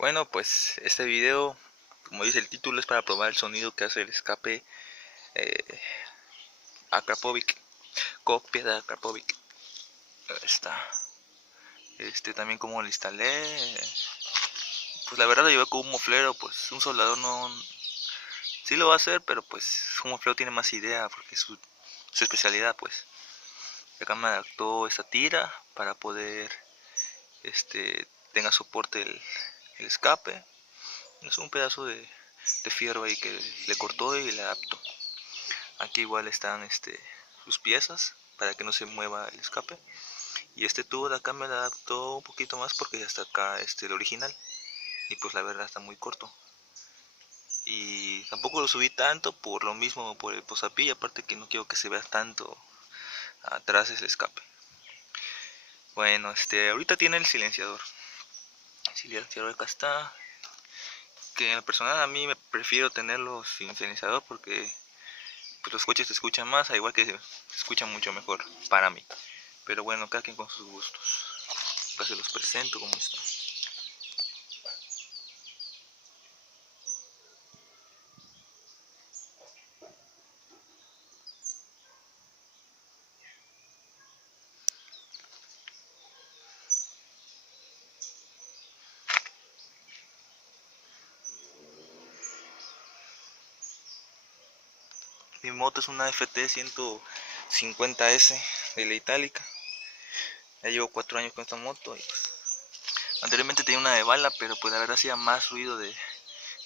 Bueno, pues este video, como dice el título, es para probar el sonido que hace el escape eh, Akrapovic, copia de Akrapovic. Ahí está. También como lo instalé, pues la verdad lo llevé con un moflero, pues un soldador no, sí lo va a hacer, pero pues un moflero tiene más idea porque es su especialidad, pues. Acá me adaptó esta tira para poder, tenga soporte el escape. Es un pedazo de fierro ahí que le cortó y le adaptó. Aquí igual están sus piezas para que no se mueva el escape. Y este tubo de acá me lo adaptó un poquito más porque ya está acá el original. Y pues la verdad está muy corto. Y tampoco lo subí tanto por lo mismo, por el posapié. Aparte que no quiero que se vea tanto atrás el escape. Bueno, ahorita tiene el silenciador. El silenciador acá está. Que en lo personal a mí me prefiero tenerlo sin silenciador porque pues los coches se escuchan más, al igual que se escuchan mucho mejor para mí. Pero bueno, cada quien con sus gustos. Acá se los presento como está. Mi moto es una FT 150S de la Itálica. Ya llevo 4 años con esta moto y pues, anteriormente tenía una de bala, pero pues la verdad hacía más ruido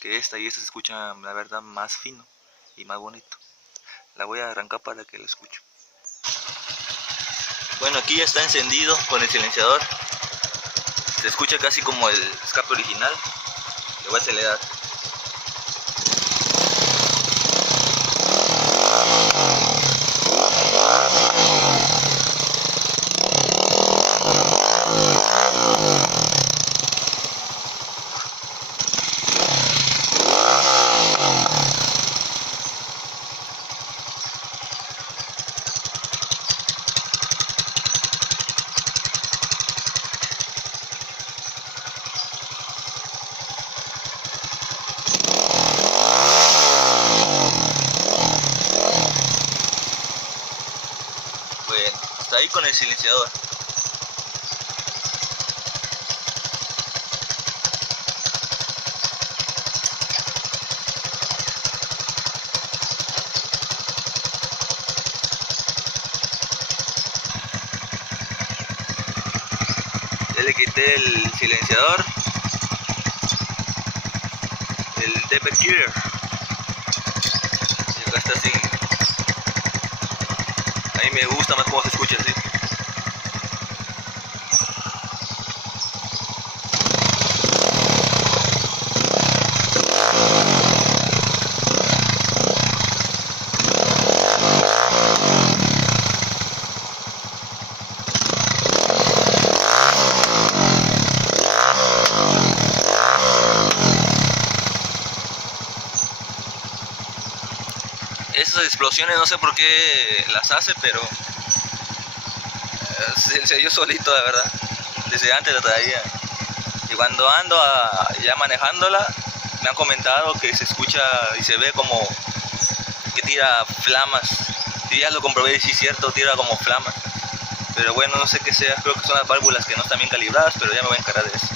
que esta, y esta se escucha la verdad más fino y más bonito. La voy a arrancar para que la escuche. Bueno, aquí ya está encendido con el silenciador. Se escucha casi como el escape original. Le voy a acelerar. Bueno, hasta ahí con el silenciador. Ya le quité el silenciador, el Depth Killer, y acá está así. A mí me gusta más cómo se escucha así. Esas explosiones no sé por qué las hace, pero se dio solito, la verdad. Desde antes la traía. Y cuando ando ya manejándola, me han comentado que se escucha y se ve como que tira flamas. Y ya lo comprobé y sí es cierto, tira como flamas. Pero bueno, no sé qué sea, creo que son las válvulas que no están bien calibradas, pero ya me voy a encargar de eso.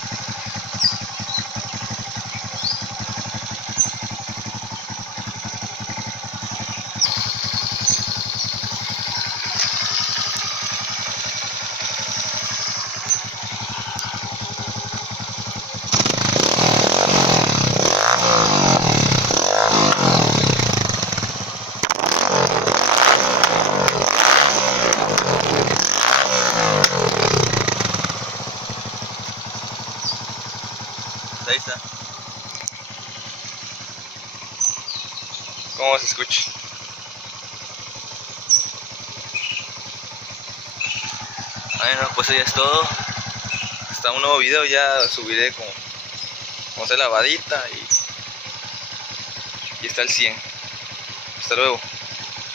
Ahí está. ¿Cómo se escucha? Bueno, pues eso ya es todo. Hasta un nuevo video ya subiré con hacer lavadita y está el 100. Hasta luego.